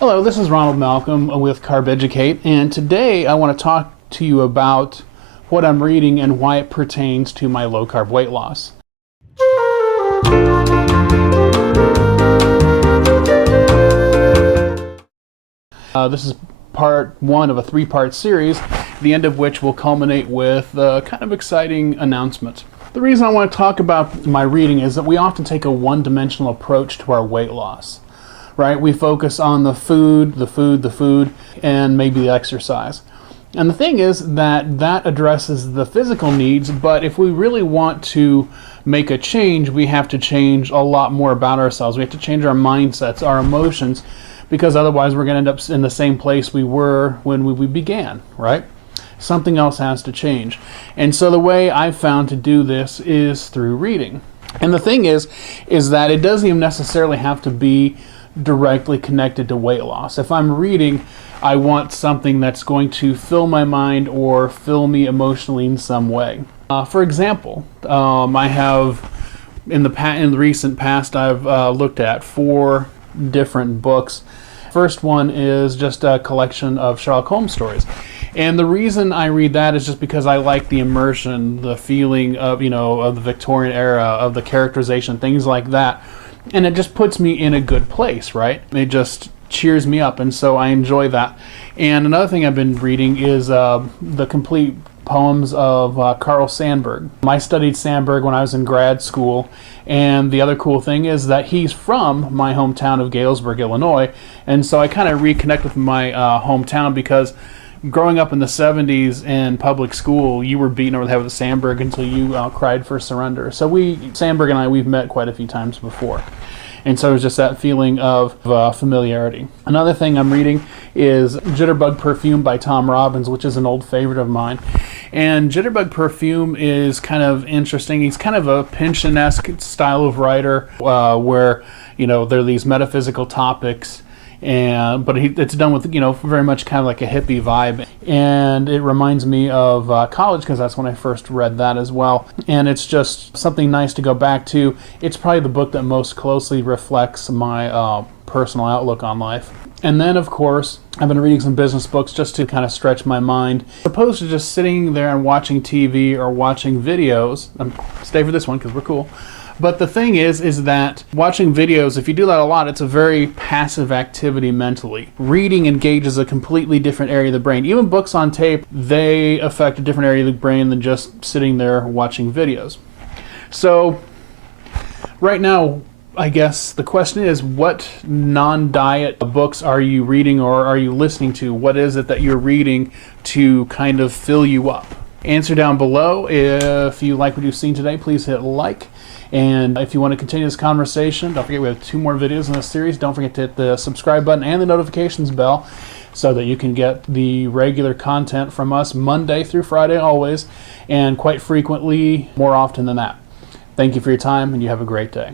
Hello, this is Ronald Malcolm with Carb and today I want to talk to you about what I'm reading and why it pertains to my low-carb weight loss. This is part one of a three-part series, the end of which will culminate with a kind of exciting announcement. The reason I want to talk about my reading is that we often take a one-dimensional approach to our weight loss. Right? We focus on the food, and maybe the exercise. And the thing is that addresses the physical needs, but if we really want to make a change, we have to change a lot more about ourselves. We have to change our mindsets, our emotions, because otherwise we're going to end up in the same place we were when we began, right? Something else has to change. And so the way I've found to do this is through reading. And the thing is that it doesn't even necessarily have to be directly connected to weight loss. If I'm reading, I want something that's going to fill my mind or fill me emotionally in some way. For example, I have in the recent past I've looked at 4 different books. First one is just a collection of Sherlock Holmes stories. And the reason I read that is just because I like the immersion, the feeling of, of the Victorian era, of the characterization, things like that. And it just puts me in a good place, right? It just cheers me up, and so I enjoy that. And another thing I've been reading is the complete poems of Carl Sandburg. I studied Sandburg when I was in grad school, and the other cool thing is that he's from my hometown of Galesburg, Illinois, and so I kind of reconnect with my hometown because growing up in the 70s in public school, you were beaten over the head with a Sandburg until you cried for surrender. So Sandburg and we've met quite a few times before. And so it was just that feeling of familiarity. Another thing I'm reading is Jitterbug Perfume by Tom Robbins, which is an old favorite of mine. And Jitterbug Perfume is kind of interesting. He's kind of a Pynchon-esque style of writer where, there are these metaphysical topics, but it's done with very much kind of like a hippie vibe, and it reminds me of college because that's when I first read that as well, and it's just something nice to go back to. It's probably the book that most closely reflects my personal outlook on life. And then, of course, I've been reading some business books just to kind of stretch my mind, as opposed to just sitting there and watching TV or watching videos. Stay for this one because we're cool. But the thing is that watching videos, if you do that a lot, it's a very passive activity mentally. Reading engages a completely different area of the brain. Even books on tape, they affect a different area of the brain than just sitting there watching videos. So right now, I guess the question is, what non-diet books are you reading or are you listening to? What is it that you're reading to kind of fill you up? Answer down below. If you like what you've seen today, please hit like. And if you want to continue this conversation, don't forget we have 2 more videos in this series. Don't forget to hit the subscribe button and the notifications bell so that you can get the regular content from us Monday through Friday always, and quite frequently, more often than that. Thank you for your time, and you have a great day.